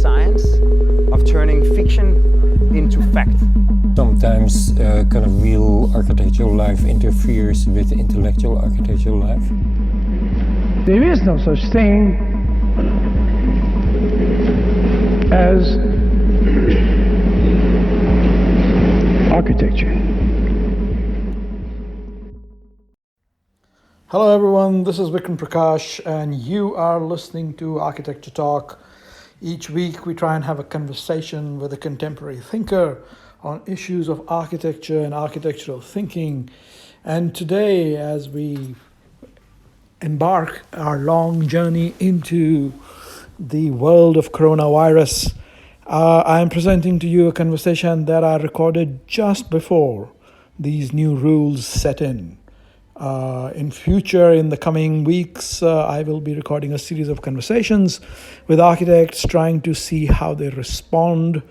science of turning fiction into fact. Sometimes kind of real architectural life interferes with intellectual architectural life. There is no such thing as architecture. Hello everyone, this is Vikram Prakash and you are listening to Architecture Talk. Each week we try and have a conversation with a contemporary thinker on issues of architecture and architectural thinking. And today, as we embark our long journey into the world of coronavirus, I am presenting to you a conversation that I recorded just before these new rules set in. In future, in the coming weeks, I will be recording a series of conversations with architects trying to see how they respond,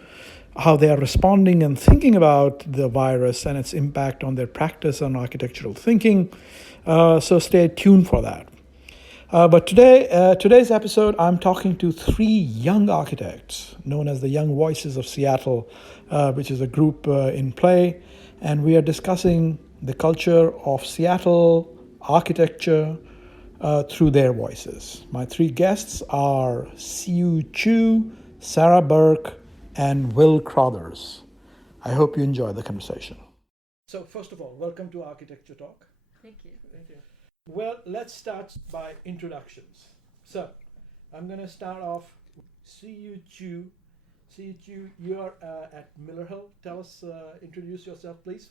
how they are responding and thinking about the virus and its impact on their practice on architectural thinking. So stay tuned for that. But today's episode, I'm talking to three young architects known as the Young Voices of Seattle, which is a group in play. And we are discussing the culture of Seattle architecture through their voices. My three guests are Siyu, Sarah Burk, and Will Crothers. I hope you enjoy the conversation. So first of all, welcome to Architecture Talk. Thank you. Thank you. Well, let's start by introductions. So I'm going to start off Siyu. Siyu, you're at Miller Hill. Tell us, introduce yourself, please.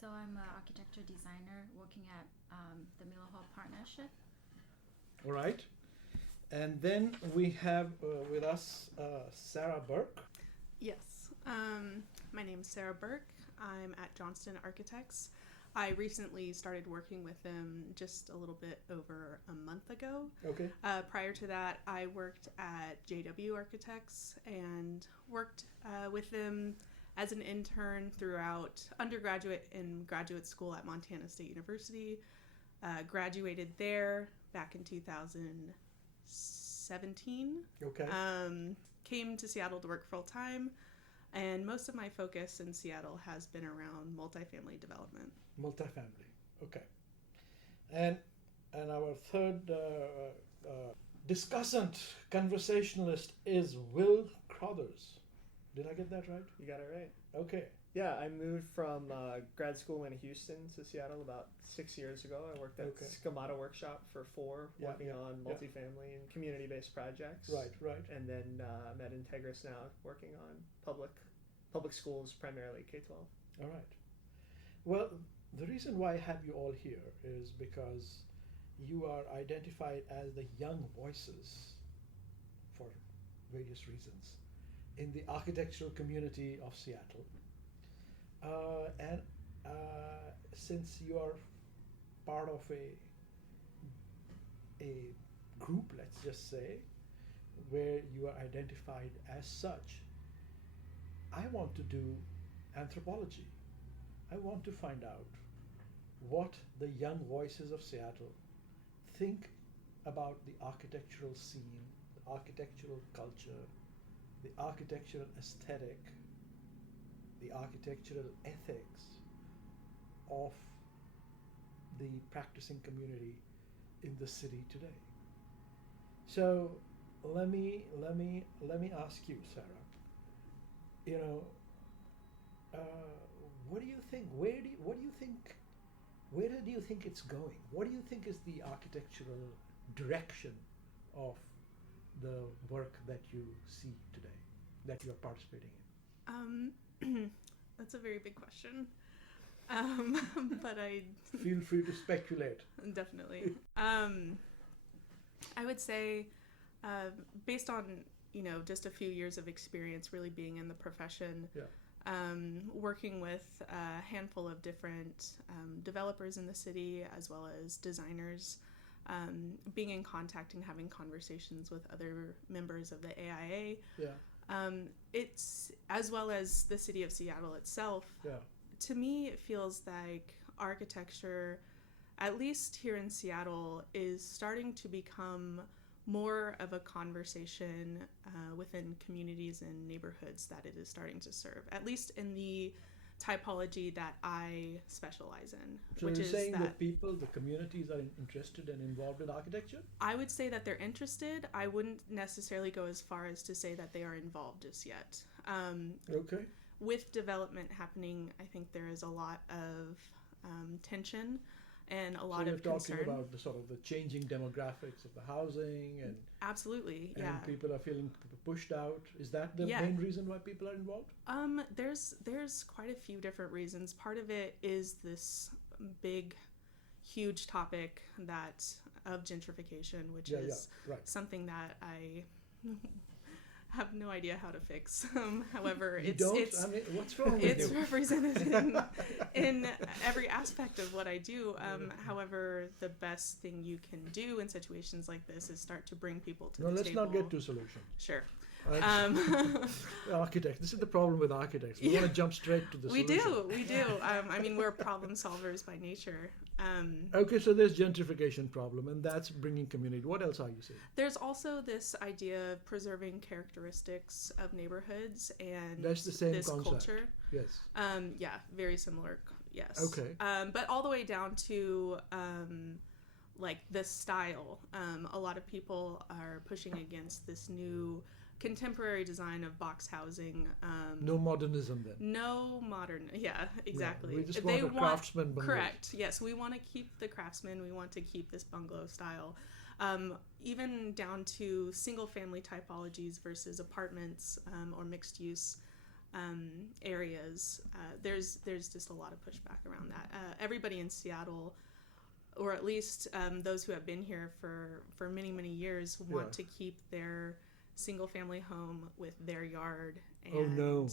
So I'm an architecture designer working at the Miller Hall Partnership. All right. And then we have with us Sarah Burk. Yes. My name is Sarah Burk. I'm at Johnston Architects. I recently started working with them just a little bit over a month ago. Okay. Prior to that, I worked at JW Architects and worked with them as an intern throughout undergraduate and graduate school at Montana State University. Graduated there back in 2017. Okay. Came to Seattle to work full time, and most of my focus in Seattle has been around multifamily development. Multifamily. Okay. And our third discussant, conversationalist is Will Crothers. Did I get that right? You got it right. Okay. Yeah, I moved from grad school in Houston to Seattle about 6 years ago. I worked at Schemata Workshop for 4, working on multifamily and community-based projects. Right. And then I'm at Integris now, working on public schools, primarily K-12. All right. Well, the reason why I have you all here is because you are identified as the young voices for various reasons in the architectural community of Seattle. And since you are part of a group, let's just say, where you are identified as such, I want to do anthropology. I want to find out what the young voices of Seattle think about the architectural scene, the architectural culture, the architectural aesthetic, the architectural ethics of the practicing community in the city today. So let me ask you, Sarah. You know, what do you think? Where do you think it's going? What do you think is the architectural direction of the work that you see today, that you are participating in? That's a very big question. But I feel free to speculate. Definitely. I would say, based on just a few years of experience, really being in the profession. Yeah. Working with a handful of different developers in the city, as well as designers, being in contact and having conversations with other members of the AIA. Yeah. It's, as well as the city of Seattle itself. Yeah. To me, it feels like architecture, at least here in Seattle, is starting to become more of a conversation within communities and neighborhoods that it is starting to serve, at least in the typology that I specialize in. So which you're is saying that that people, the communities are interested and involved in architecture? I would say that they're interested. I wouldn't necessarily go as far as to say that they are involved just yet. Okay. With development happening, I think there is a lot of tension and a lot so of you're concern. talking about the sort of the changing demographics of the housing and Absolutely, yeah. people are feeling pushed out. Is that the Yeah. main reason why people are involved? There's quite a few different reasons. Part of it is this big, huge topic of gentrification, which is right. something that I have no idea how to fix. However, You it's don't? it's I mean, what's wrong with it's you? represented in every aspect of what I do. However, the best thing you can do in situations like this is start to bring people to No, the let's table. not get to solutions. Sure. Right? Architects. This is the problem with architects. We want to jump straight to the We solution. do. I mean, we're problem solvers by nature. Okay, so there's gentrification problem, and that's bringing community. What else are you saying? There's also this idea of preserving characteristics of neighborhoods and That's the same this concept. culture. Yes. Yeah, very similar. Yes. Okay. But all the way down to like the style. A lot of people are pushing against this new contemporary design of box housing. No modernism then. No modern. Yeah, exactly. We just want a Craftsman bungalow. Correct. Yes, we want to keep the Craftsman. We want to keep this bungalow style. Even down to single family typologies versus apartments or mixed use areas. There's just a lot of pushback around that. Everybody in Seattle, or at least those who have been here for many, many years, want to keep their single family home with their yard. And Oh, no.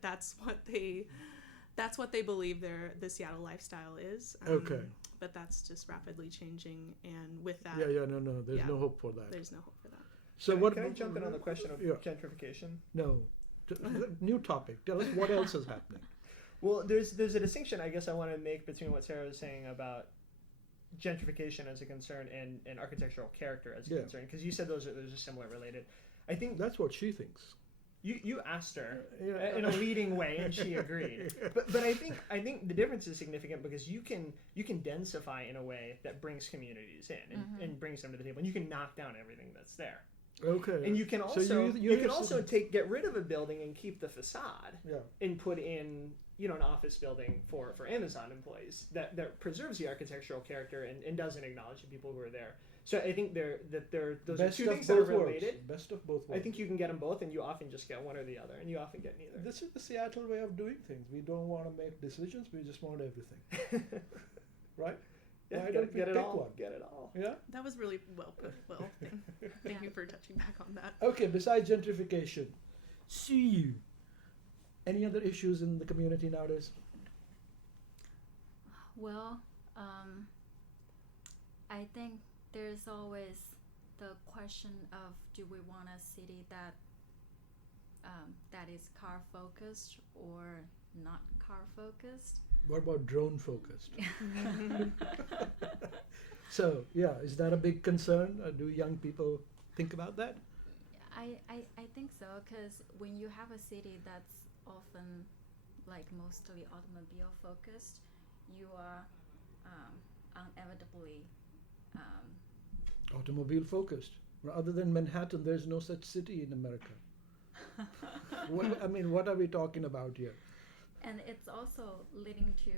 that's what they believe the Seattle lifestyle is. Okay. But that's just rapidly changing, and with that, No. There's Yeah. no hope for that. there's no hope for that. So Can I- what? Can I jump in on the question of Yeah. gentrification? No. New topic. Tell us what else is happening. Well, there's a distinction I guess I want to make between what Sarah was saying about gentrification as a concern and architectural character as a Yeah. concern, because you said those are somewhat related. I think That's what she thinks. you asked her Yeah. in a leading way, and she agreed. But I think the difference is significant because you can densify in a way that brings communities in and brings them to the table, and you can knock down everything that's there. Okay. And you can So also you you can also get rid of a building and keep the facade Yeah. and put in an office building for Amazon employees that preserves the architectural character and doesn't acknowledge the people who are there. So I think those are two things that are related. Best of both worlds. I think you can get them both, and you often just get one or the other, and you often get neither. This is the Seattle way of doing things. We don't want to make decisions. We just want everything. Right? Yeah, Why don't we get it pick all? one? Get it all. Yeah. That was really well put. Well, thank you for touching back on that. Okay. Besides gentrification, Siyu. Any other issues in the community nowadays? Well, I think there's always the question of, do we want a city that is car focused or not car focused? What about drone focused? So yeah, is that a big concern? Do young people think about that? I think so, because when you have a city that's often like mostly automobile focused, you are inevitably Automobile focused. Other than Manhattan, there's no such city in America. What are we talking about here? and it's also leading to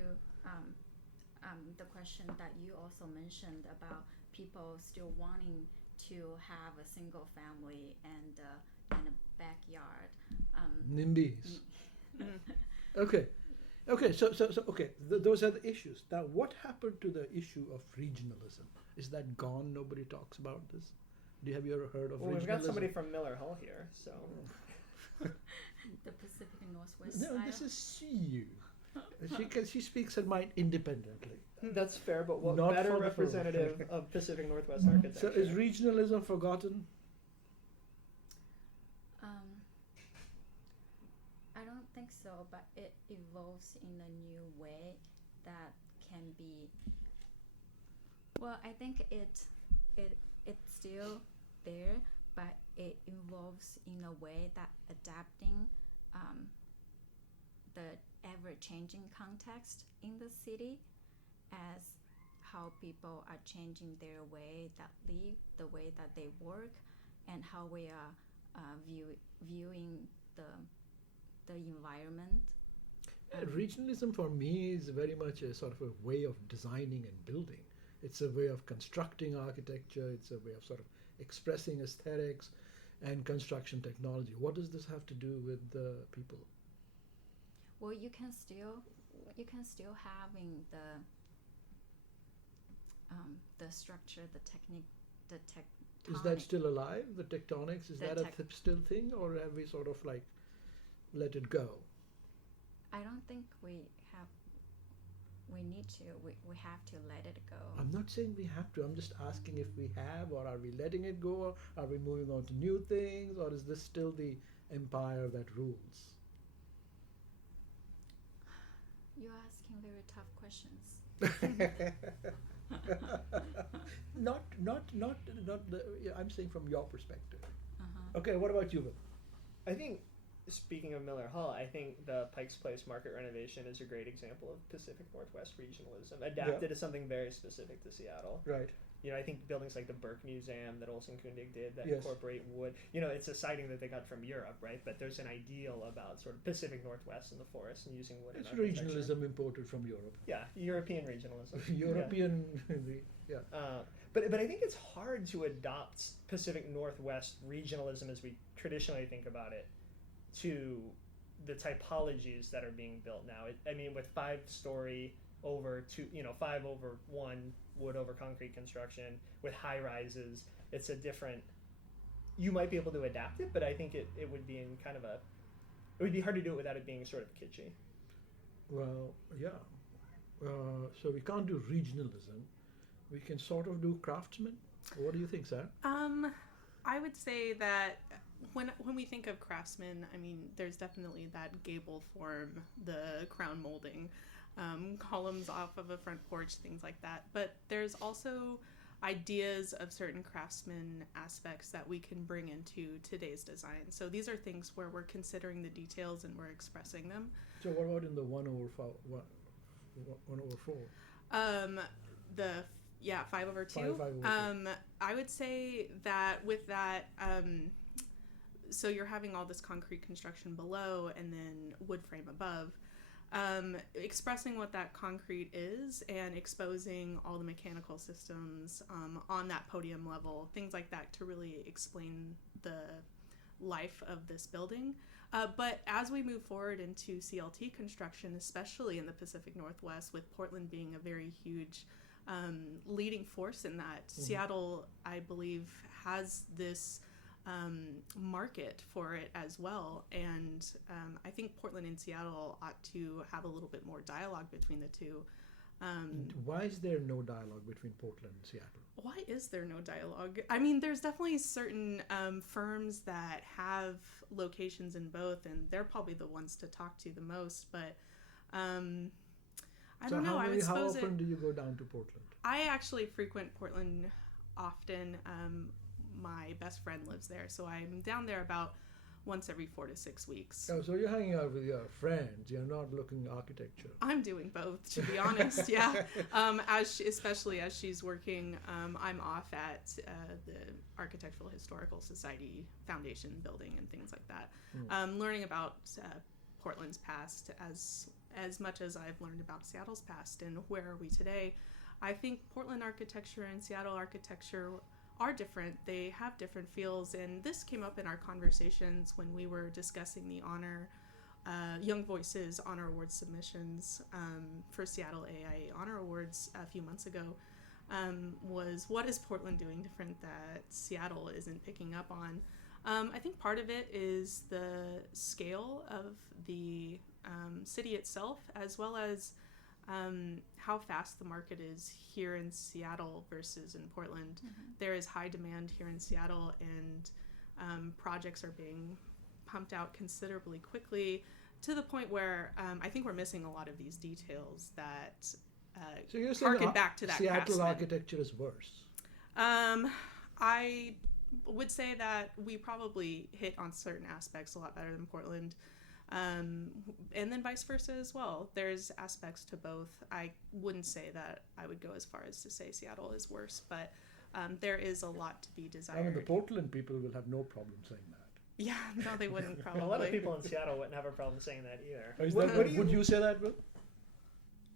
the question that you also mentioned about people still wanting to have a single family and a backyard. NIMBYs. Okay. So those are the issues. Now, what happened to the issue of regionalism? Is that gone? Nobody talks about this. Have you ever heard of Well, regionalism? we've got somebody from Miller Hall here, so The Pacific Northwest No, style. this is Siyu. She speaks her mind independently. that's fair. But what Not better for the representative of Pacific Northwest architecture? So is regionalism forgotten? I don't think so, but it evolves in a new way that can be. Well, I think it still there, but it involves in a way that adapting the ever-changing context in the city as how people are changing their way that live, the way that they work, and how we are viewing the environment. Regionalism for me is very much a sort of a way of designing and building. It's a way of constructing architecture. It's a way of sort of expressing aesthetics and construction technology. What does this have to do with the people? Well, you can still having the structure, the technique, the tectonic. Is that still alive? The tectonics, is that a still thing, or have we sort of like let it go? I don't think we need to. We have to let it go. I'm not saying we have to. I'm just asking if we have, or are we letting it go, or are we moving on to new things, or is this still the empire that rules? You're asking very tough questions. not the. Yeah, I'm saying from your perspective. Uh-huh. Okay, what about you, Will? I think, speaking of Miller Hall, I think the Pikes Place market renovation is a great example of Pacific Northwest regionalism, adapted to something very specific to Seattle. Right. You know, I think buildings like the Burke Museum that Olsen Kundig did that Yes. incorporate wood, you know, it's a siting that they got from Europe, right? But there's an ideal about sort of Pacific Northwest and the forest and using wood in It's architecture. regionalism imported from Europe. Yeah, European regionalism. European, yeah. But I think it's hard to adopt Pacific Northwest regionalism as we traditionally think about it to the typologies that are being built now. I mean, with 5-story over 2, 5/1 wood over concrete construction with high rises, it's a different. You might be able to adapt it, but I think it would be in kind of a. It would be hard to do it without it being sort of kitschy. Well, yeah. So we can't do regionalism. We can sort of do craftsman. What do you think, Sarah? I would say that when we think of Craftsman, I mean, there's definitely that gable form, the crown molding, columns off of a front porch, things like that. But there's also ideas of certain Craftsman aspects that we can bring into today's design. So these are things where we're considering the details and we're expressing them. So what about in the 1/4? 5/2. 5/2. I would say that with that, so you're having all this concrete construction below and then wood frame above. Expressing what that concrete is and exposing all the mechanical systems on that podium level, things like that, to really explain the life of this building. But as we move forward into CLT construction, especially in the Pacific Northwest, with Portland being a very huge leading force in that, Seattle, I believe, has this market for it as well, and I think Portland and Seattle ought to have a little bit more dialogue between the two. Why is there no dialogue between Portland and Seattle? Why is there no dialogue? I mean, there's definitely certain firms that have locations in both, and they're probably the ones to talk to the most, but I don't know. How often do you go down to Portland? I actually frequent Portland often. My best friend lives there, so I'm down there about once every 4 to 6 weeks. Oh, so you're hanging out with your friends. You're not looking architecture. I'm doing both, to be honest. Yeah. Especially as she's working, I'm off at the Architectural Historical Society Foundation building and things like that. Learning about Portland's past as much as I've learned about Seattle's past and where are we today. I think Portland architecture and Seattle architecture are different. They have different feels, and this came up in our conversations when we were discussing the Young Voices Honor Award submissions for Seattle AIA Honor Awards a few months ago. Was what is Portland doing different that Seattle isn't picking up on? I think part of it is the scale of the city itself, as well as how fast the market is here in Seattle versus in Portland. There is high demand here in Seattle, and projects are being pumped out considerably quickly, to the point where I think we're missing a lot of these details that So you're saying harken back to that Seattle Craftsman. architecture is worse? I would say that we probably hit on certain aspects a lot better than Portland. And then vice versa as well. There's aspects to both. I wouldn't say that I would go as far as to say Seattle is worse, but there is a lot to be desired. I mean, the Portland people will have no problem saying that. Yeah, no, they wouldn't probably. A lot of people in Seattle wouldn't have a problem saying that either. Is What- that, what do would you say that, Will?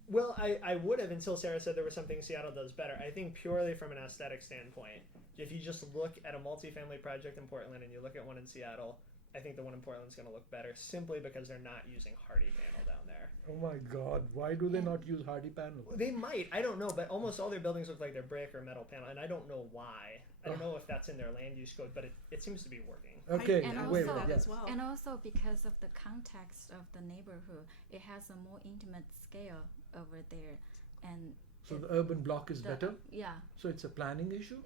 Well, I would have until Sarah said there was something Seattle does better. I think purely from an aesthetic standpoint, if you just look at a multifamily project in Portland and you look at one in Seattle, I think the one in Portland is going to look better simply because they're not using hardy panel down there. Oh my God, why do they not use hardy panel? They might, I don't know, but almost all their buildings look like they're brick or metal panel, and I don't know why. I don't know if that's in their land use code, but it seems to be working. Okay, And wait, also- wait, as yes. well. And also because of the context of the neighborhood, it has a more intimate scale over there, and So the urban block is the- better? Yeah, So it's a planning issue?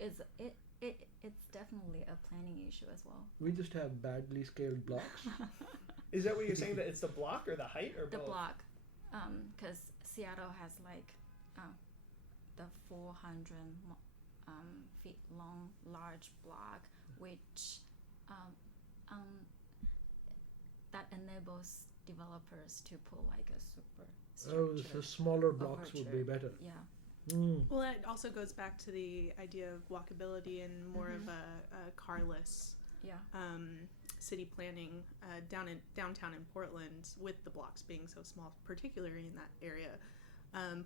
it's definitely a planning issue as well. We just have badly scaled blocks? Is that what you're saying, that it's the block or the height or The both? block, because Seattle has like the 400 feet long large block, which that enables developers to put like a super Oh, structure. so smaller blocks would be better. Yeah. Mm. Well, it also goes back to the idea of walkability and more of a carless Yeah. city planning downtown in Portland, with the blocks being so small, particularly in that area.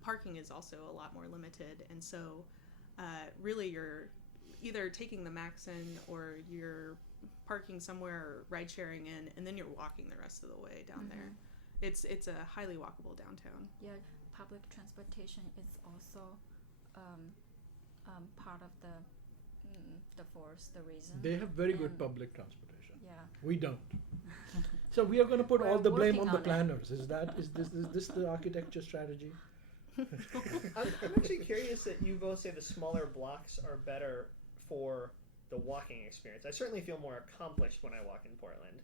Parking is also a lot more limited, and so really you're either taking the max in or you're parking somewhere or ride sharing in, and then you're walking the rest of the way down there. It's a highly walkable downtown. Yeah, public transportation is also part of the force, the reason. They have very good And- public transportation. Yeah. We don't. So we are going to put all We're the blame working on the on it. planners. Is this the architecture strategy? I'm actually curious that you both say the smaller blocks are better for the walking experience. I certainly feel more accomplished when I walk in Portland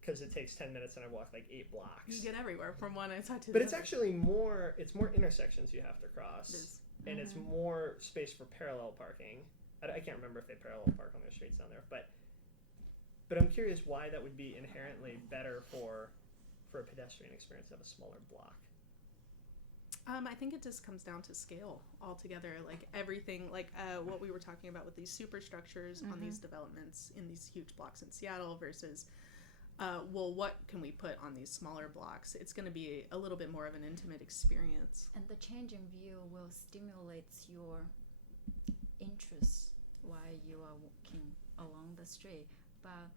because it takes 10 minutes and I walk like 8 blocks. You get everywhere from one side to But the it's other. actually more intersections you have to cross. It is. And it's more space for parallel parking. I can't remember if they parallel park on their streets down there, but I'm curious why that would be inherently better for a pedestrian experience to have a smaller block. I think it just comes down to scale altogether. Like everything, like what we were talking about with these superstructures on these developments in these huge blocks in Seattle versus, well, what can we put on these smaller blocks? It's going to be a little bit more of an intimate experience. And the change in view will stimulate your interest while you are walking along the street. But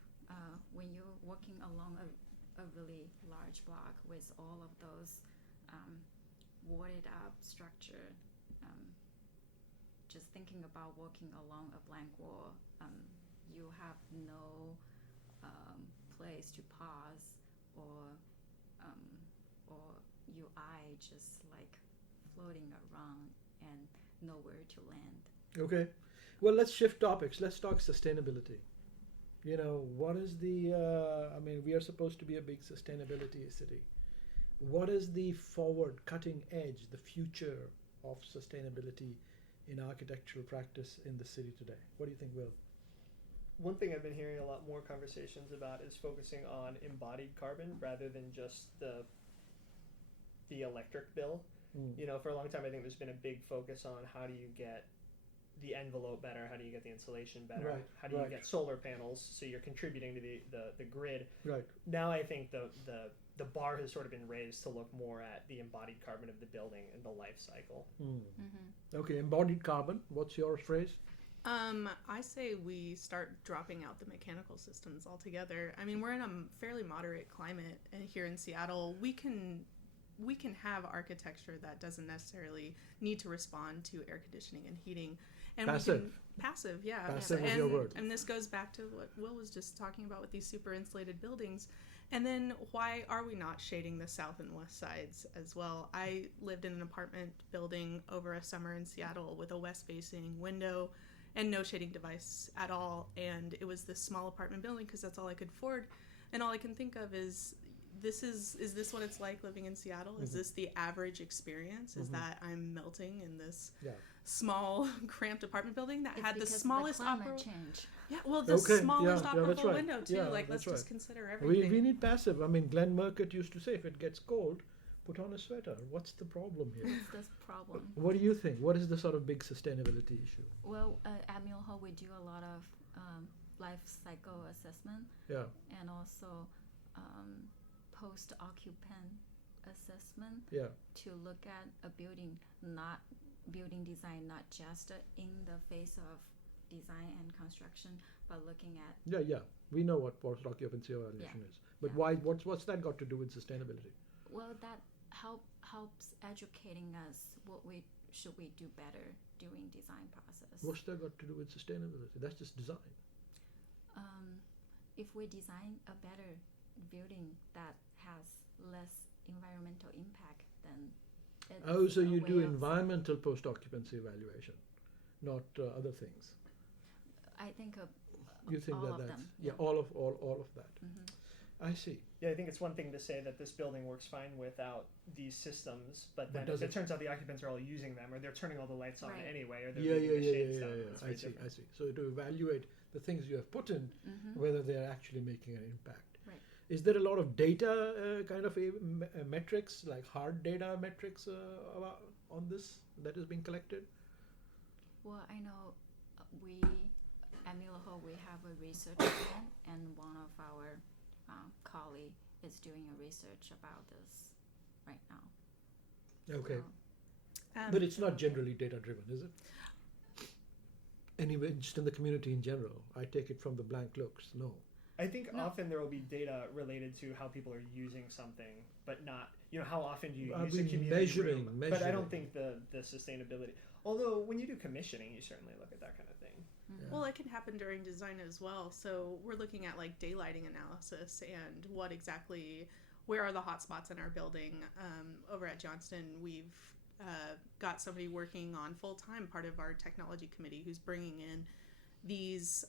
when you're walking along a really large block with all of those warded up structure, just thinking about walking along a blank wall, you have no place to pause or your eye just like floating around and nowhere to land. Okay. Well, let's shift topics. Let's talk sustainability. You know, what is the, I mean, we are supposed to be a big sustainability city. What is the forward, cutting edge, the future of sustainability in architectural practice in the city today? What do you think, Will? One thing I've been hearing a lot more conversations about is focusing on embodied carbon rather than just the electric bill. You know, for a long time I think there's been a big focus on how do you get the envelope better, how do you get the insulation better, Right, how do you right. get solar panels so you're contributing to the grid. Right. Now I think the bar has sort of been raised to look more at the embodied carbon of the building and the life cycle. Okay, embodied carbon. What's your phrase? I say we start dropping out the mechanical systems altogether. I mean, we're in a fairly moderate climate, and here in Seattle, we can have architecture that doesn't necessarily need to respond to air conditioning and heating. And Passive. Passive, yeah. Passive is your word. And this goes back to what Will was just talking about with these super insulated buildings. And then why are we not shading the south and west sides as well? I lived in an apartment building over a summer in Seattle with a west-facing window and no shading device at all. And it was this small apartment building because that's all I could afford. And all I can think of is is this what it's like living in Seattle? Is this the average experience? Is that I'm melting in this small, cramped apartment building that It's had the because of smallest climate change. Yeah, well, the Okay, smallest yeah, that's operable right. window too. Yeah, Like, let's that's just right. consider everything. We need passive. I mean, Glenn Murcutt used to say, if it gets cold, put on a sweater. What's the problem here? It's this problem. What do you think? What is the sort of big sustainability issue? Well, at Mill Hall, we do a lot of life cycle assessment Yeah. and also post-occupant assessment Yeah. to look at a building, not building design, not just in the phase of design and construction, but looking at Yeah. We know what post-occupancy evaluation is. But Yeah. why? What's that got to do with sustainability? well that helps educating us what we should we do better during design process. What's that got to do with sustainability? That's just design. If we design a better building that has less environmental impact, then it's Oh, so a you way do of- environmental post-occupancy evaluation, not other things. I think You think all that of that's them. all of that. Mhm. I see. Yeah, I think it's one thing to say that this building works fine without these systems, but then does if it it- turns out the occupants are all using them, or they're turning all the lights on Right. anyway, or they're Yeah. leaving the shades down, it's I very see. different. I see. So to evaluate the things you have put in, Mhm. whether they are actually making an impact. Right. Is there a lot of data kind of metrics, like hard data metrics on this that is being collected? Well, I know we at Miller Hall we have a research plan, and one of our colleagues is doing a research about this right now. Okay. So, But it's not generally data driven, is it? Anyway, just in the community in general, I take it from the blank looks. No. I think No. often there will be data related to how people are using something, but not, how often do you Are use a we community measuring- room? But I don't measuring? think the sustainability. Although when you do commissioning, you certainly look at that kind of thing. Well, it can happen during design as well. So we're looking at like daylighting analysis and where are the hot spots in our building. Over at Johnston, we've got somebody working on full-time, part of our technology committee, who's bringing in these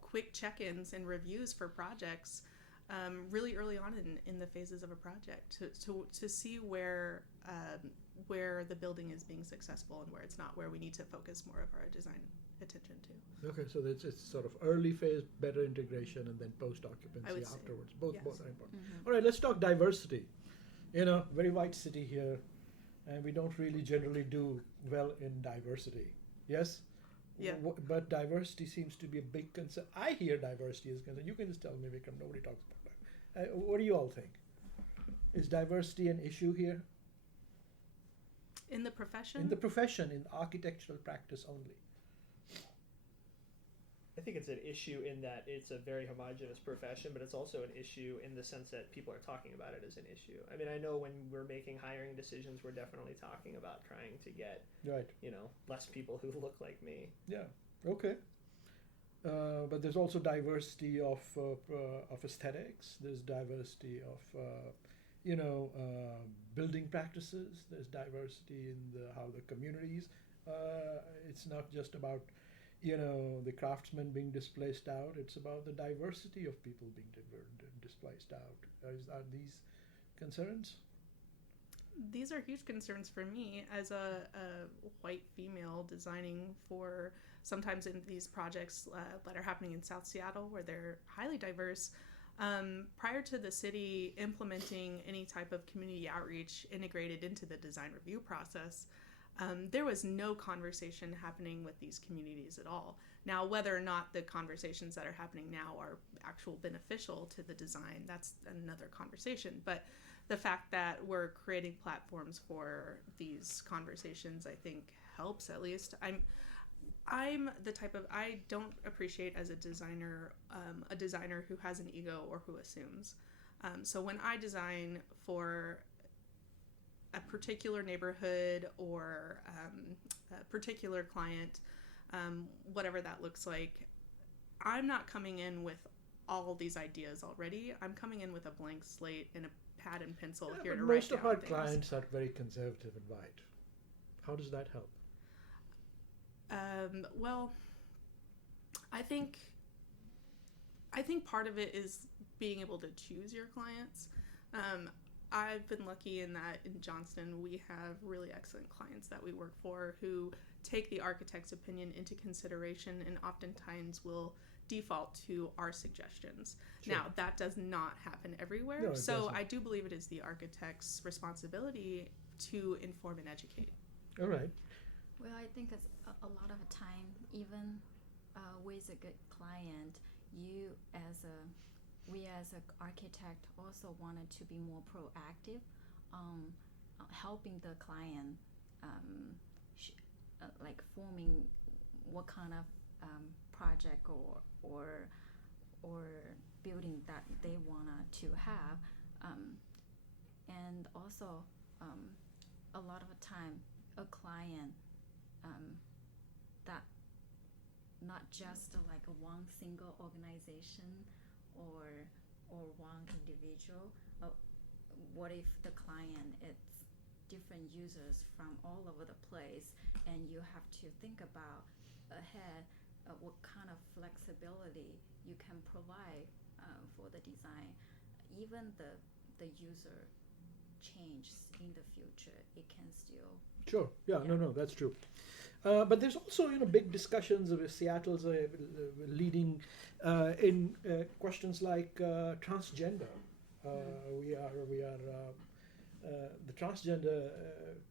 quick check-ins and reviews for projects really early on in the phases of a project to see where the building is being successful and where it's not, where we need to focus more of our design attention to. Okay, so it's sort of early phase, better integration, and then post I occupancy would say, afterwards. yes. Both are important. Mhm. All right, let's talk diversity. Very white city here, and we don't really generally do well in diversity. Yes. Yeah. But diversity seems to be a big concern. I hear diversity is concerned. You can just tell me, Vikram. Nobody talks about that. What do you all think? Is diversity an issue here In the profession, in the profession, in architectural practice only? I think it's an issue in that it's a very homogenous profession, but it's also an issue in the sense that people are talking about it as an issue. I mean, I know when we're making hiring decisions, we're definitely talking about trying to get, Right. less people who look like me. Yeah. Okay. But there's also diversity of aesthetics. There's diversity of building practices. There's diversity in how the communities. It's not just about the craftsmen being displaced out. It's about the diversity of people being displaced out. Are these concerns? these are huge concerns for me as a white female designing for sometimes in these projects that are happening in South Seattle where they're highly diverse. Prior to the city implementing any type of community outreach integrated into the design review process, there was no conversation happening with these communities at all. Now, whether or not the conversations that are happening now are actual beneficial to the design, that's another conversation. But the fact that we're creating platforms for these conversations, I think, helps at least. I'm the type of, I don't appreciate as a designer who has an ego or who assumes. So when I design for a particular neighborhood or a particular client, whatever that looks like, I'm not coming in with all these ideas already. I'm coming in with a blank slate and a pad and pencil here to write most of down our things. clients are very conservative and white. How does that help? Well, I think part of it is being able to choose your clients. I've been lucky in that in Johnston we have really excellent clients that we work for who take the architect's opinion into consideration and oftentimes will default to our suggestions. Sure. Now, that does not happen everywhere, No, it so doesn't. I do believe it is the architect's responsibility to inform and educate. All right. Well, I think it's a lot of time, even with a good client, we as an architect also wanted to be more proactive on helping the client, like forming what kind of project or building that they wanted to have, and also a lot of the time a client that not just like one single organization or one individual. What if the client it's different users from all over the place, and you have to think about ahead what kind of flexibility you can provide for the design. Even the user changes in the future, it can still. Sure. Yeah. Yeah. No, that's true. But there's also, big discussions with Seattle's leading in questions like transgender. We are the transgender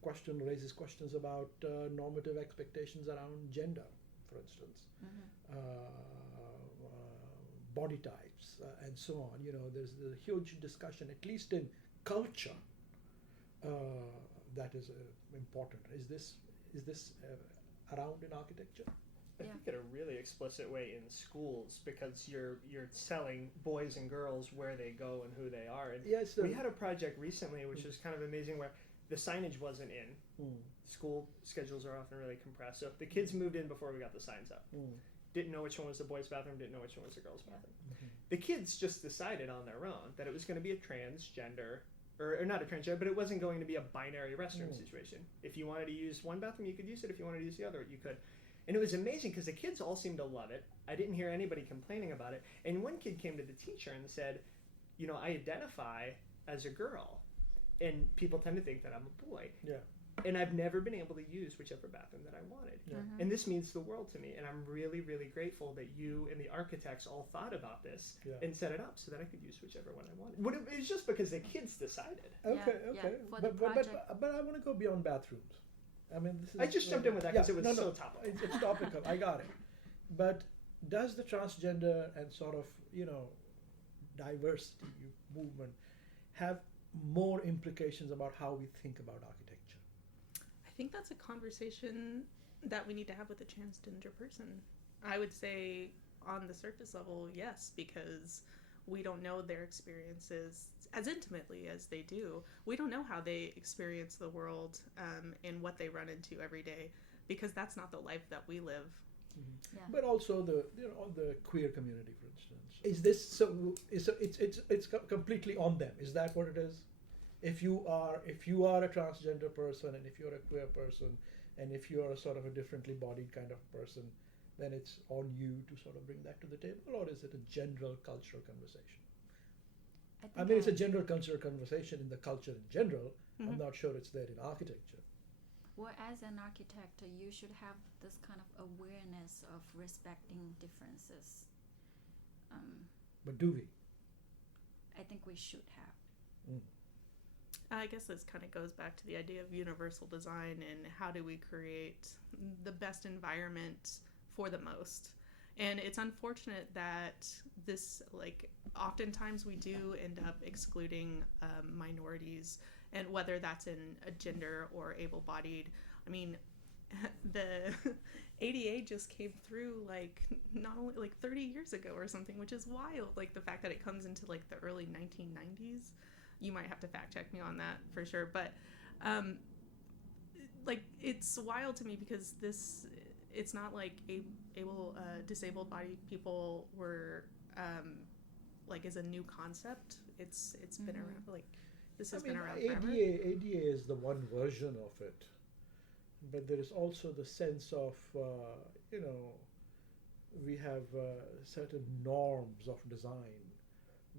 question raises questions about normative expectations around gender, for instance, body types, and so on. There's a huge discussion, at least in culture, that is important. Is this around in architecture? I think in a really explicit way in schools, because you're selling boys and girls where they go and who they are. And Yes. we had a project recently which was kind of amazing where the signage wasn't in. School schedules are often really compressed. So the kids moved in before we got the signs up. Didn't know which one was the boys' bathroom, didn't know which one was the girls' bathroom. The kids just decided on their own that it was going to be a transgender, or not a transgender, but it wasn't going to be a binary restroom situation. If you wanted to use one bathroom, you could use it. If you wanted to use the other, you could. And it was amazing because the kids all seemed to love it. I didn't hear anybody complaining about it. And one kid came to the teacher and said, I identify as a girl, and people tend to think that I'm a boy. Yeah. And I've never been able to use whichever bathroom that I wanted. Yeah. And this means the world to me. And I'm really, really grateful that you and the architects all thought about this and set it up so that I could use whichever one I wanted. But it was just because the kids decided. Okay. Yeah, Okay. for the But project. I want to go beyond bathrooms. I mean, this is. I just jumped in with that because it was so topical. It's topical. I got it. But does the transgender and sort of diversity movement have more implications about how we think about architecture? I think that's a conversation that we need to have with a transgender person. I would say on the surface level, yes, because we don't know their experiences as intimately as they do. We don't know how they experience the world and what they run into every day, because that's not the life that we live. Yeah. But also the queer community, for instance. Is this so? It's completely on them. Is that what it is? If you are a transgender person, and if you're a queer person, and if you're a sort of a differently bodied kind of person, then it's on you to sort of bring that to the table, or is it a general cultural conversation? I mean, it's a general cultural conversation in the culture in general. Mm-hmm. I'm not sure it's there in architecture. Well, as an architect, you should have this kind of awareness of respecting differences. But do we? I think we should have. I guess this kind of goes back to the idea of universal design and how do we create the best environment for the most. And it's unfortunate that this, oftentimes we do end up excluding minorities, and whether that's in a gender or able-bodied. I mean, the ADA just came through not only 30 years ago or something, which is wild. The fact that it comes into the early 1990s. You might have to fact check me on that for sure, but it's wild to me because it's not disabled body people were is a new concept. It's been around this has been around forever. ADA is the one version of it, but there is also the sense of we have certain norms of design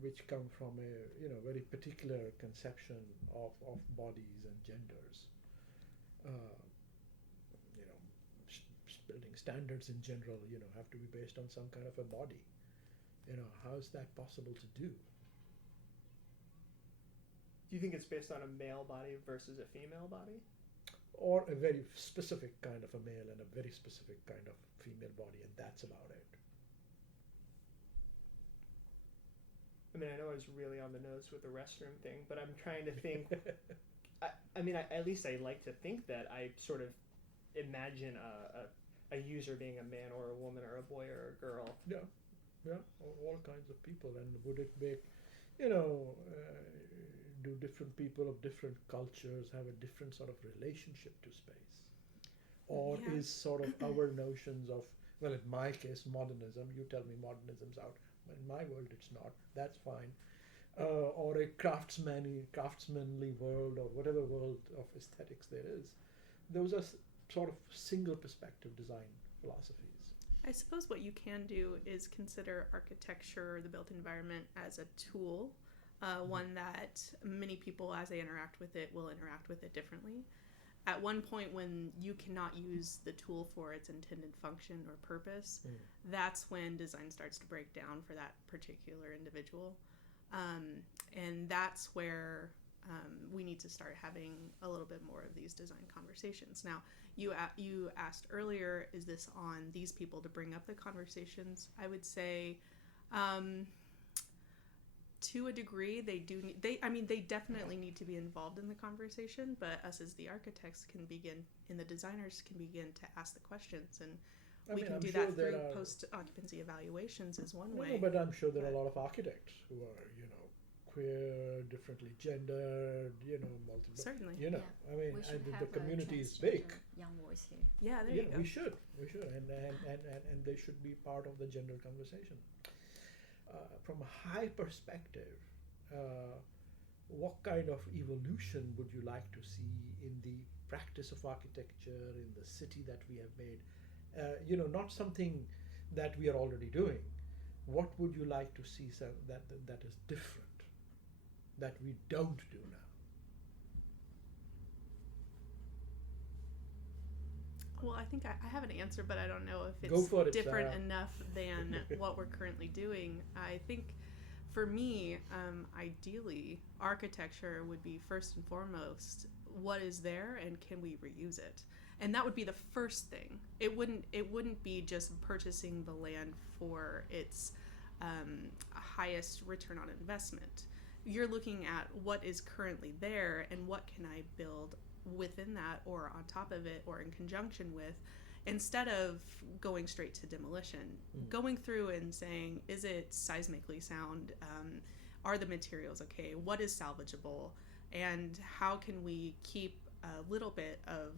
which come from a very particular conception of bodies and genders. Building standards in general, have to be based on some kind of a body. How is that possible to do? Do you think it's based on a male body versus a female body? Or a very specific kind of a male and a very specific kind of female body, and that's about it. I mean, I know I was really on the nose with the restroom thing, but I'm trying to think. At least I like to think that I sort of imagine a user being a man or a woman or a boy or a girl. Yeah, all kinds of people. And would it make, do different people of different cultures have a different sort of relationship to space? Or is sort of our notions of, well, in my case, modernism, you tell me modernism's out. In my world, it's not. That's fine. Or a craftsmanly world, or whatever world of aesthetics there is. Those are sort of single perspective design philosophies. I suppose what you can do is consider architecture, the built environment, as a tool, one that many people, as they interact with it, will interact with it differently. At one point when you cannot use the tool for its intended function or purpose, that's when design starts to break down for that particular individual. And that's where we need to start having a little bit more of these design conversations. Now, you asked earlier, is this on these people to bring up the conversations? I would say to a degree, they definitely need to be involved in the conversation, but us as the architects and the designers can begin to ask the questions, and we can do that through post-occupancy evaluations is one way. But I'm sure there are a lot of architects who are, queer, differently gendered, multiple. Certainly. The community is big. Young voice here. Yeah, there you go. We should, and they should be part of the gender conversation. From a high perspective, what kind of evolution would you like to see in the practice of architecture, in the city that we have made? Not something that we are already doing. What would you like to see that is different, that we don't do now? Well, I think I have an answer, but I don't know if it's different enough than what we're currently doing. I think for me, ideally, architecture would be first and foremost, what is there and can we reuse it? And that would be the first thing. It wouldn't be just purchasing the land for its highest return on investment. You're looking at what is currently there and what can I build within that or on top of it or in conjunction with, instead of going straight to demolition. Going through and saying, is it seismically sound? Are the materials okay? What is salvageable? And how can we keep a little bit of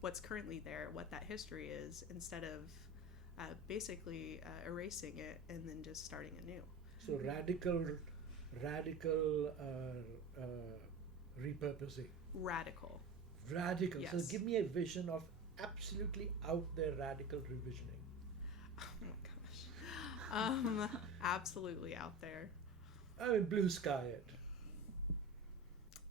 what's currently there, what that history is, instead of basically erasing it and then just starting anew. So radical repurposing. Radical. Yes. So give me a vision of absolutely out there radical revisioning. Oh my gosh. Absolutely out there. I mean, blue sky it.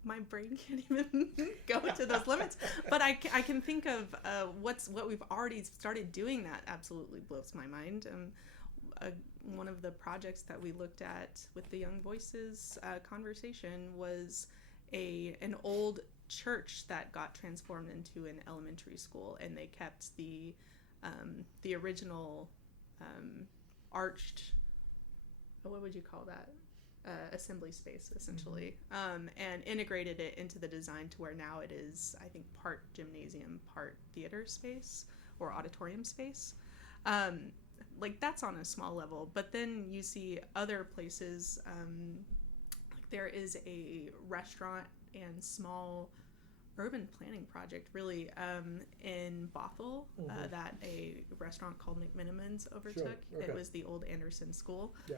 My brain can't even go to those limits, but I can think of what we've already started doing that absolutely blows my mind. One of the projects that we looked at with the Young Voices conversation was an old church that got transformed into an elementary school, and they kept the original arched, what would you call that? Assembly space, essentially, and integrated it into the design to where now it is, I think, part gymnasium, part theater space or auditorium space. Like that's on a small level, but then you see other places, like there is a restaurant and small urban planning project really in Bothell that a restaurant called McMiniman's overtook. Sure. Okay. It was the old Anderson School. Yeah.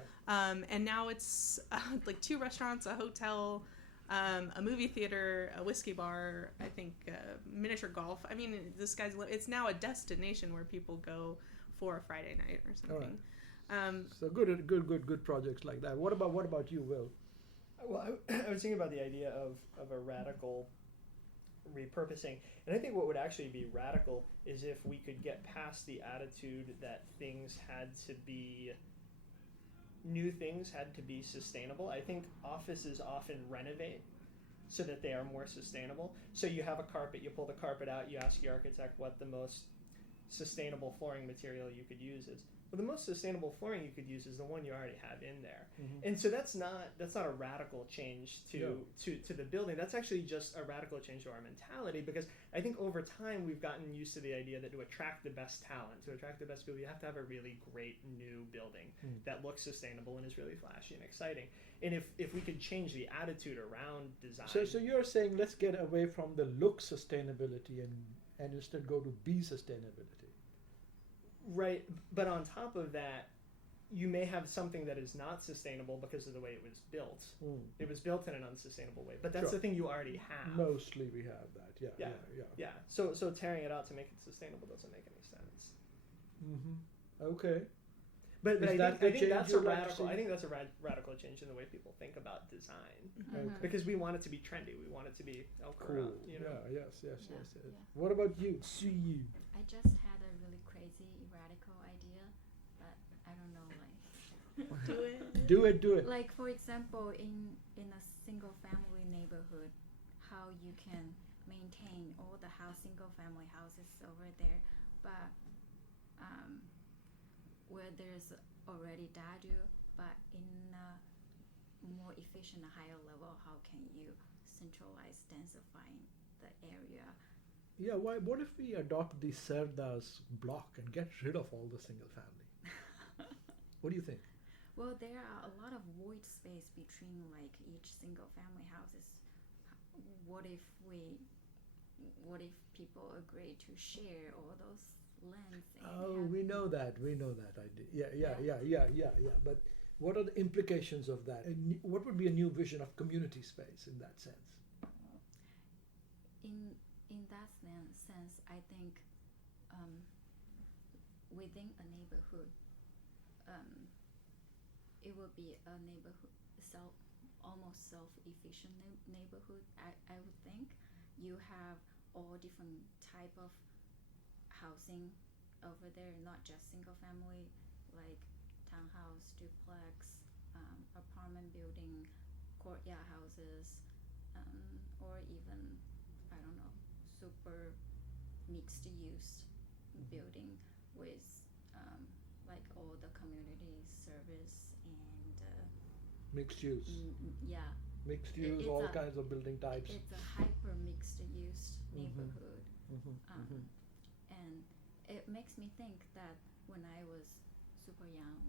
And now it's like 2 restaurants, a hotel, a movie theater, a whiskey bar, I think miniature golf. I mean, it's now a destination where people go for a Friday night or something. So good projects like that. What about you, Will? Well, I was thinking about the idea of a radical repurposing, and I think what would actually be radical is if we could get past the attitude that new things had to be sustainable. I think offices often renovate so that they are more sustainable. So you have a carpet, you pull the carpet out, you ask your architect what the most sustainable flooring material you could use is. Well, the most sustainable flooring you could use is the one you already have in there. And so that's not a radical change to the building. That's actually just a radical change to our mentality, because I think over time we've gotten used to the idea that to attract the best talent, to attract the best people, you have to have a really great new building that looks sustainable and is really flashy and exciting. And if we could change the attitude around design. So you're saying let's get away from the look sustainability and instead go to be sustainability. Right, but on top of that, you may have something that is not sustainable because of the way it was built. It was built in an unsustainable way, but that's the thing you already have. Mostly we have that, yeah. So tearing it out to make it sustainable doesn't make any sense. Okay. But I think that's a radical. I I think that's a radical change in the way people think about design, Okay. because we want it to be trendy. We want it to be Cool. you know. Yeah. Yes. Yeah. What about you, Siyu? I just had a really crazy radical idea, but I don't know, like Do it. Do it. like for example, in a single family neighborhood, how you can maintain all the single family houses over there, but where there's already dadu, but in a more efficient, higher level, how can you centralize densifying the area? Yeah, what if we adopt the Sarda's block and get rid of all the single family? What do you think? Well, there are a lot of void space between like each single family houses. What if people agree to share all those lands? And We know that idea. Yeah. But what are the implications of that? And what would be a new vision of community space in that sense? In that sense, I think within a neighborhood, it will be a neighborhood almost self-efficient neighborhood. I would think you have all different type of housing over there, not just single family, like townhouse, duplex, apartment building, courtyard houses, or even, I don't know, super mixed use building with like all the community service and Mixed use. yeah, Mixed use, all kinds of building types. it's a hyper mixed use neighborhood. And it makes me think that when I was super young,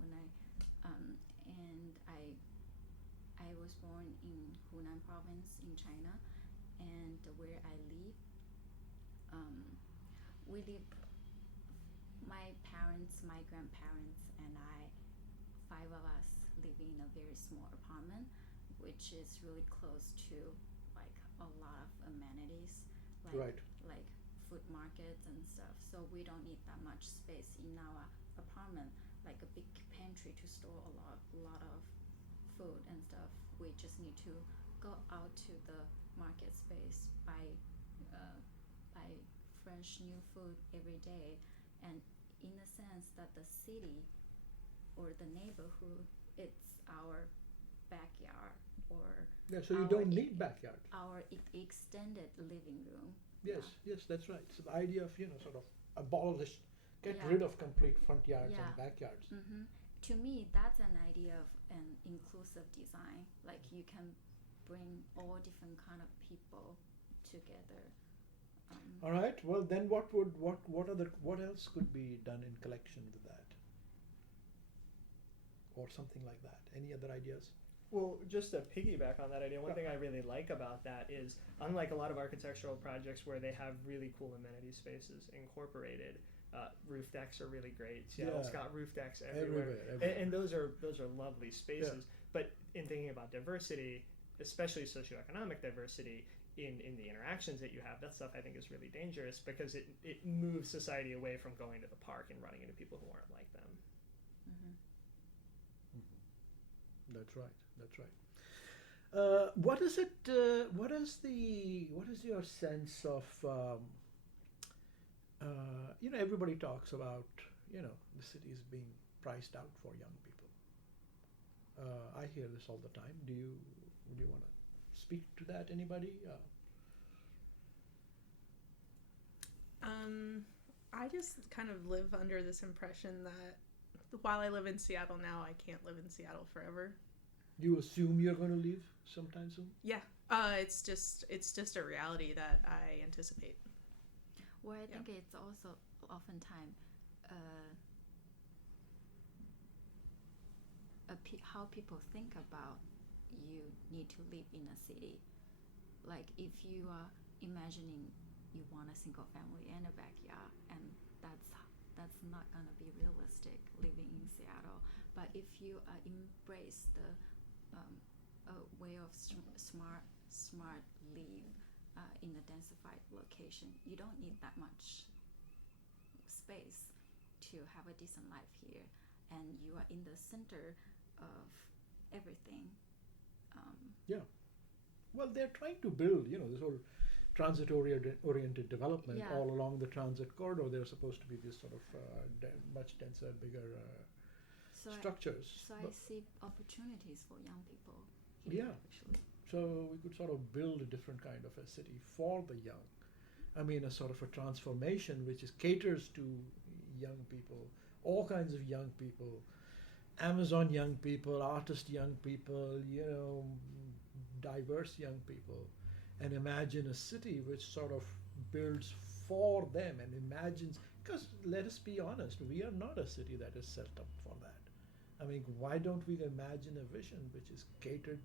I was born in Hunan province in China, and where I live, my parents, my grandparents, and I, 5 of us live in a very small apartment, which is really close to like a lot of amenities, like food markets and stuff. So we don't need that much space in our apartment, like a big pantry to store a lot of food and stuff. We just need to go out to the market space, buy fresh new food every day, and in the sense that the city or the neighborhood, it's our backyard, or So you don't need backyard. our extended living room. Yes, that's right. So the idea of sort of abolish, get Yeah. rid of complete front yards Yeah. and backyards. To me, that's an idea of an inclusive design. Like you can bring all different kind of people together. All right. Well, then what else could be done in collection with that, or something like that? Any other ideas? Well, just to piggyback on that idea, one thing I really like about that is, unlike a lot of architectural projects where they have really cool amenity spaces incorporated, roof decks are really great. Seattle's got roof decks everywhere. And those are lovely spaces. But in thinking about diversity, especially socioeconomic diversity, in the interactions that you have, that stuff I think is really dangerous, because it moves society away from going to the park and running into people who aren't like them. That's right. That's right. What is it? What is your sense of? Everybody talks about the cities being priced out for young people. I hear this all the time. Would you want to speak to that? Anybody? I just kind of live under this impression that while I live in Seattle now, I can't live in Seattle forever. You assume you're going to leave sometime soon? Yeah, it's just a reality that I anticipate. Well, I think it's also oftentimes how people think about you need to live in a city. Like if you are imagining you want a single family and a backyard, and that's not gonna be realistic living in Seattle. But if you embrace the way of smart live in a densified location, you don't need that much space to have a decent life here, and you are in the center of everything. Well, they're trying to build, this whole transit-oriented development all along the transit corridor. They're supposed to be this sort of much denser, bigger structures. I see opportunities for young people here, actually. So we could sort of build a different kind of a city for the young. I mean, a sort of a transformation which caters to young people, all kinds of young people, Amazon young people, artist young people, diverse young people, and imagine a city which sort of builds for them and imagines, because let us be honest, we are not a city that is set up for that. I mean, why don't we imagine a vision which is catered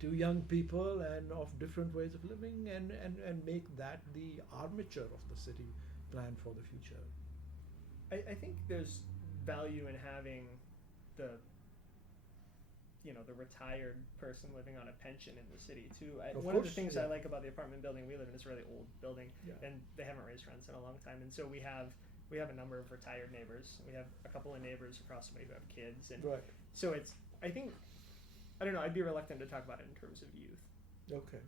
to young people and of different ways of living, and make that the armature of the city plan for the future? I think there's value in having the retired person living on a pension in the city too. One of the things I like about the apartment building we live in is a really old building, and they haven't raised rents in a long time, and so we have a number of retired neighbors. We have a couple of neighbors across the way who have kids, and so I think, I don't know, I'd be reluctant to talk about it in terms of youth. Okay,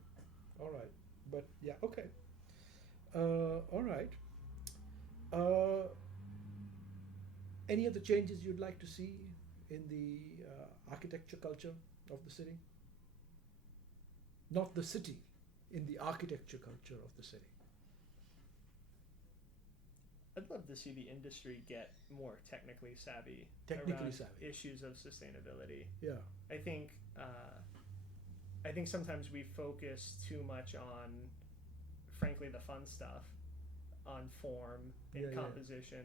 all right, but okay, all right. Any other changes you'd like to see in the architecture culture of the city? Not the city, in the architecture culture of the city. I'd love to see the industry get more technically savvy around issues of sustainability. Yeah. I think sometimes we focus too much on, frankly, the fun stuff, on form and composition.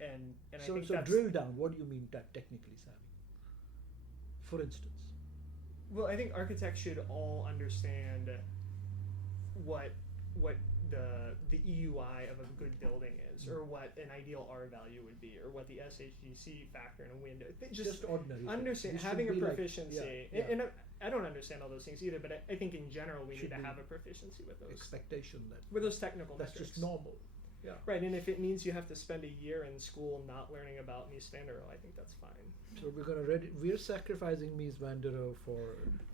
And I think so drill down. What do you mean that technically savvy? For instance. Well, I think architects should all understand what the EUI of a good building is, or what an ideal R value would be, or what the SHGC factor in a window. Just ordinary. Understand having a proficiency. And I don't understand all those things either, but I think in general we need to have a proficiency with those. Expectation with those technical that's metrics. just normal. Yeah. Right, and if it means you have to spend a year in school not learning about Mies van der Rohe, I think that's fine. So we're sacrificing Mies van der Rohe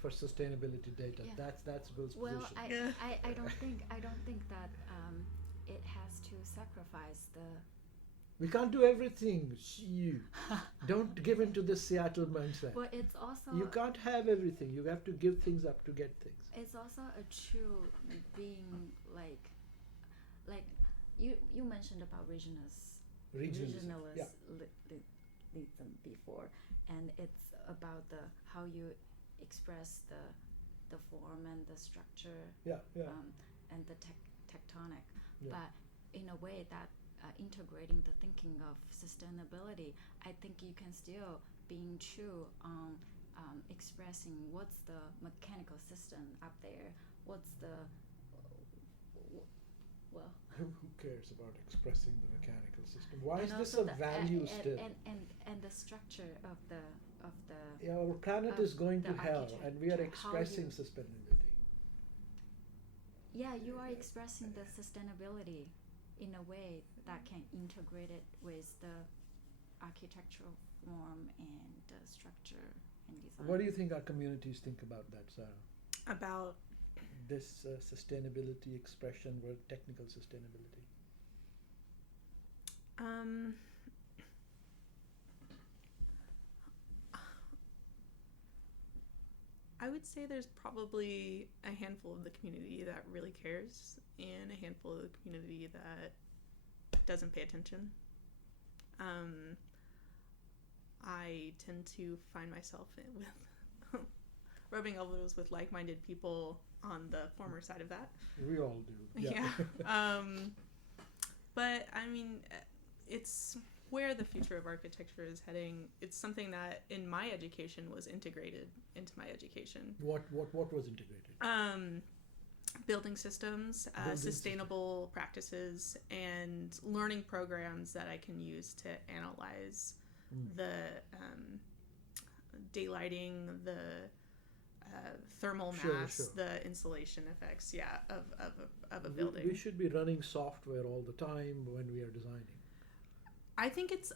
for sustainability data. Yeah. That's Will's well, position. I don't think that it has to sacrifice the. We can't do everything. You don't give in to the Seattle mindset. Well, it's also. You can't have everything. You have to give things up to get things. It's also a true being like you mentioned about regionalism before, and it's about how you express the form and the structure and the tectonic, but in a way that integrating the thinking of sustainability, I think you can still being true on expressing what's the mechanical system up there, what's the who cares about expressing the mechanical system? Why is this a value still? And the structure of the our planet is going to hell, and we are expressing you, sustainability. Yeah, you are expressing the sustainability in a way that can integrate it with the architectural form and the structure in design. What do you think our communities think about that, Sarah? About This sustainability expression, or technical sustainability? I would say there's probably a handful of the community that really cares and a handful of the community that doesn't pay attention. I tend to find myself with rubbing elbows with like-minded people on the former side of that. We all do. Yeah. But I mean, it's where the future of architecture is heading. It's something that in my education was integrated into my education. What was integrated? Building systems, Building sustainable practices, and learning programs that I can use to analyze the daylighting, the thermal mass, Sure. the insulation effects, of a We building. should be running software all the time when we are designing. I think it's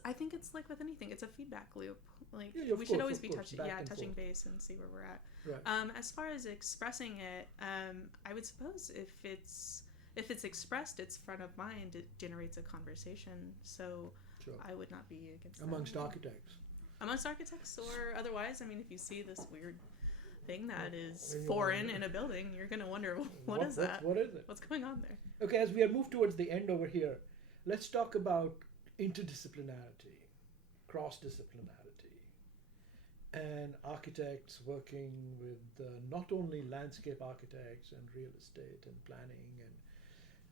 like with anything, it's a feedback loop. Like Yeah, of we should course, always of be course, touching back and touching forth. base and see where we're at. Right. As far as expressing it, I would suppose if it's expressed, it's front of mind. It generates a conversation. So Sure. I would not be against Amongst that. architects. Amongst architects or otherwise. I mean, if you see this weird thing that is When you foreign wonder. in a building, you're gonna wonder what is that? What is it? What's going on there? Okay, as we are moved towards the end over here, let's talk about interdisciplinarity, cross-disciplinarity, and architects working with not only landscape architects and real estate and planning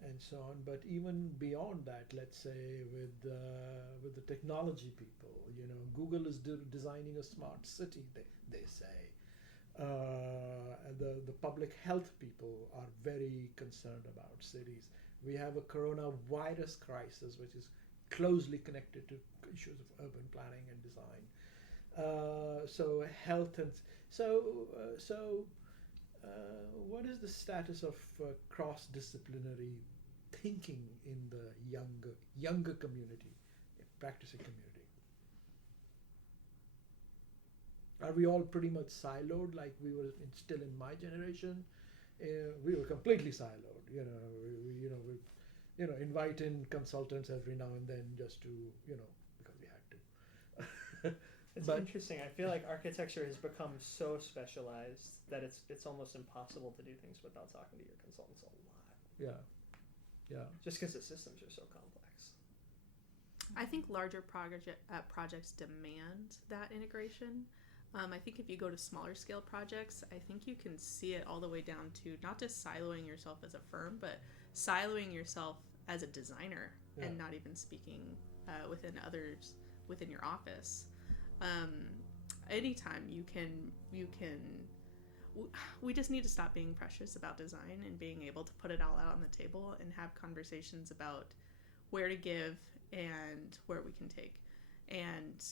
and so on, but even beyond that, let's say with the technology people. You know, Google is designing a smart city, they say. The public health people are very concerned about cities. We have a coronavirus crisis, which is closely connected to issues of urban planning and design. So health and what is the status of cross-disciplinary thinking in the younger community, practicing community? Are we all pretty much siloed like we were still in my generation? We were completely siloed. We invite in consultants every now and then just to, because we had to. It's But- interesting. I feel like architecture has become so specialized that it's almost impossible to do things without talking to your consultants a lot. Yeah. Just because the systems are so complex. I think larger projects demand that integration. I think if you go to smaller scale projects, I think you can see it all the way down to not just siloing yourself as a firm, but siloing yourself as a designer and not even speaking within others within your office. Anytime you can, we just need to stop being precious about design and being able to put it all out on the table and have conversations about where to give and where we can take. And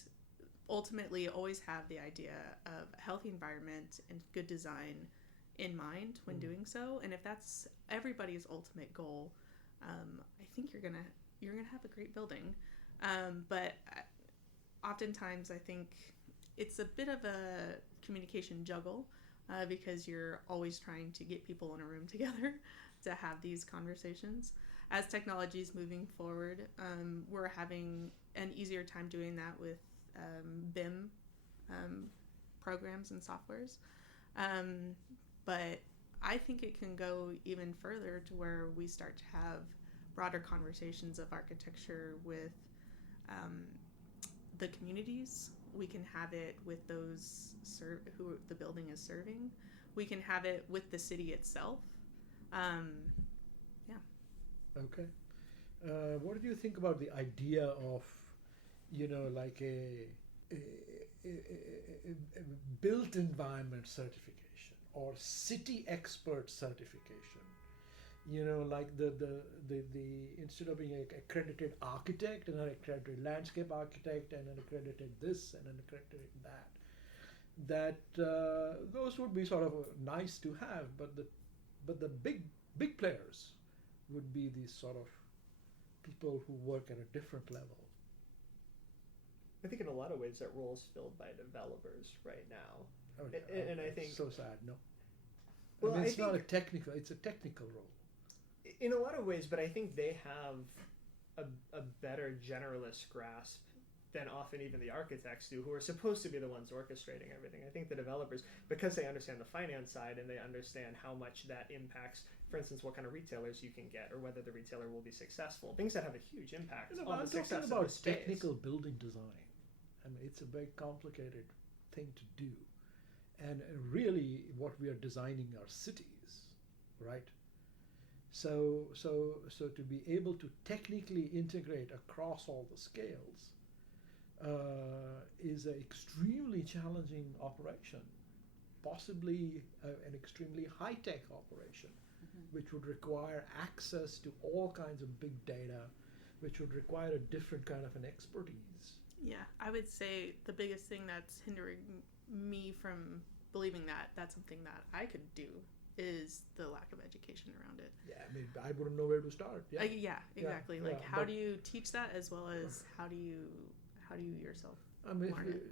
ultimately always have the idea of a healthy environment and good design in mind when doing so. And if that's everybody's ultimate goal, I think you're gonna have a great building. But oftentimes I think it's a bit of a communication juggle because you're always trying to get people in a room together to have these conversations. As technology is moving forward, we're having an easier time doing that with BIM programs and softwares. But I think it can go even further to where we start to have broader conversations of architecture with the communities. We can have it with those who the building is serving. We can have it with the city itself. Okay. What do you think about the idea of, like a built environment certification or city expert certification? Like the instead of being an accredited architect and an accredited landscape architect and an accredited this and an accredited that those would be sort of nice to have, but the big players would be these sort of people who work at a different level. I think in a lot of ways that role is filled by developers right now. Oh, And I think so sad. No. Well, I mean, I it's not a think- technical. It's a technical role. in a lot of ways, but I think they have a better generalist grasp than often even the architects do, who are supposed to be the ones orchestrating everything. I think the developers, because they understand the finance side and they understand how much that impacts, for instance, what kind of retailers you can get or whether the retailer will be successful, things that have a huge impact You know, on I'm the success talking of the about space. technical building design. I mean, it's a very complicated thing to do, and really, what we are designing are cities, right? So to be able to technically integrate across all the scales is an extremely challenging operation, possibly an extremely high-tech operation, which would require access to all kinds of big data, which would require a different kind of an expertise. Yeah, I would say the biggest thing that's hindering me from believing that that's something that I could do is the lack of education around it. Yeah, I mean, I wouldn't know where to start. Yeah, Yeah, exactly. Yeah, Like, yeah, how but- do you teach that, as well as how do you yourself? I mean, learn it?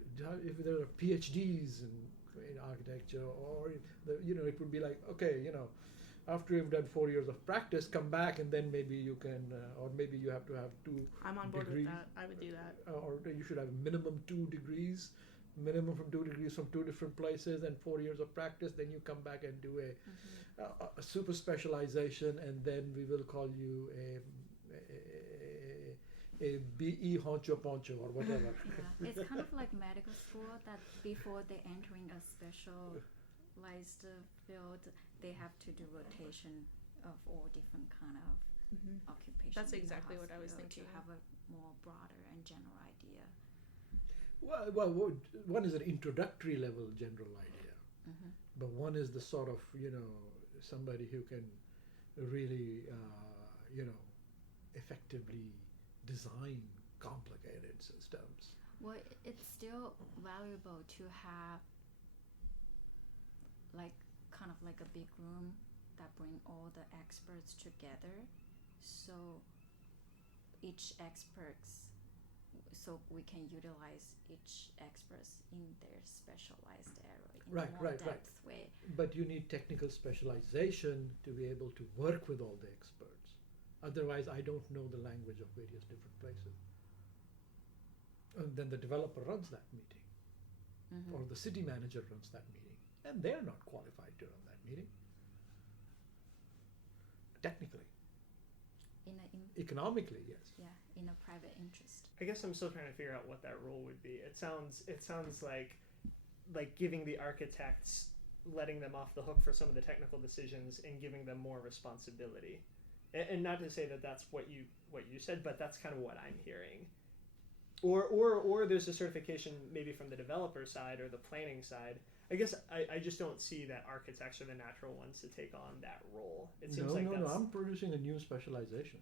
if there are PhDs in architecture, or it would be like, okay, after you've done 4 years of practice, come back and then maybe you can, or maybe you have to have I'm on board degree- with that. I would do that. or you should have minimum 2 degrees, minimum from 2 degrees from 2 different places, and 4 years of practice. Then you come back and do a super specialization, and then we will call you a BE honcho poncho or whatever. Yeah, it's kind of like medical school that before they entering a specialized field, they have to do rotation of all different kind of occupation. That's in the exactly what I was hospital thinking. To have a more broader and general idea. Well, one is an introductory level general idea, but one is the sort of somebody who can really effectively design complicated systems. Well, it's still valuable to have like kind of like a big room that bring all the experts together, so we can utilize each experts in their specialized area in Right, a more right, right. depth way. But you need technical specialization to be able to work with all the experts. Otherwise, I don't know the language of various different places. And then the developer runs that meeting, or the city manager runs that meeting, and they're not qualified to run that meeting. Technically, economically, yes. In a private interest. I guess I'm still trying to figure out what that role would be. It sounds like giving the architects, letting them off the hook for some of the technical decisions and giving them more responsibility. And not to say that that's what you said, but that's kind of what I'm hearing. Or there's a certification maybe from the developer side or the planning side. I guess I just don't see that architects are the natural ones to take on that role. It seems No, that's... I'm producing a new specialization.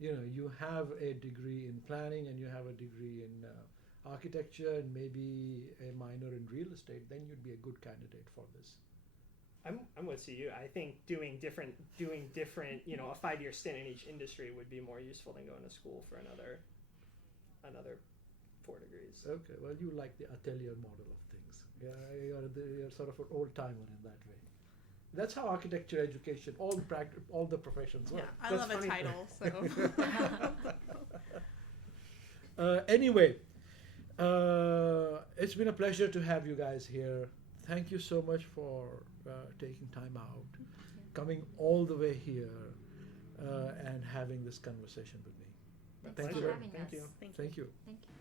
You have a degree in planning and you have a degree in architecture and maybe a minor in real estate, then you'd be a good candidate for this. I'm with you. I think doing different, a 5-year stint in each industry would be more useful than going to school for another 4 degrees. Okay, well, you like the atelier model of things. Yeah, you're sort of an old timer in that way. That's how architecture education, all the professions work. Yeah, I That's love a funny. title, so. Anyway, it's been a pleasure to have you guys here. Thank you so much for taking time out, coming all the way here, and having this conversation with me. Thanks Thank for you. having Thank us. you. Thank you. Thank you.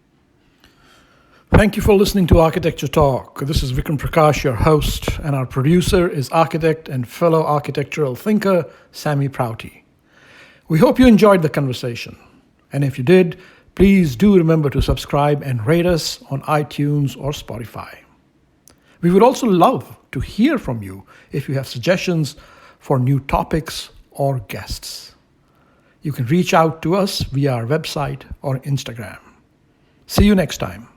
Thank you for listening to Architecture Talk. This is Vikram Prakash, your host, and our producer is architect and fellow architectural thinker, Sammy Prouty. We hope you enjoyed the conversation. And if you did, please do remember to subscribe and rate us on iTunes or Spotify. We would also love to hear from you if you have suggestions for new topics or guests. You can reach out to us via our website or Instagram. See you next time.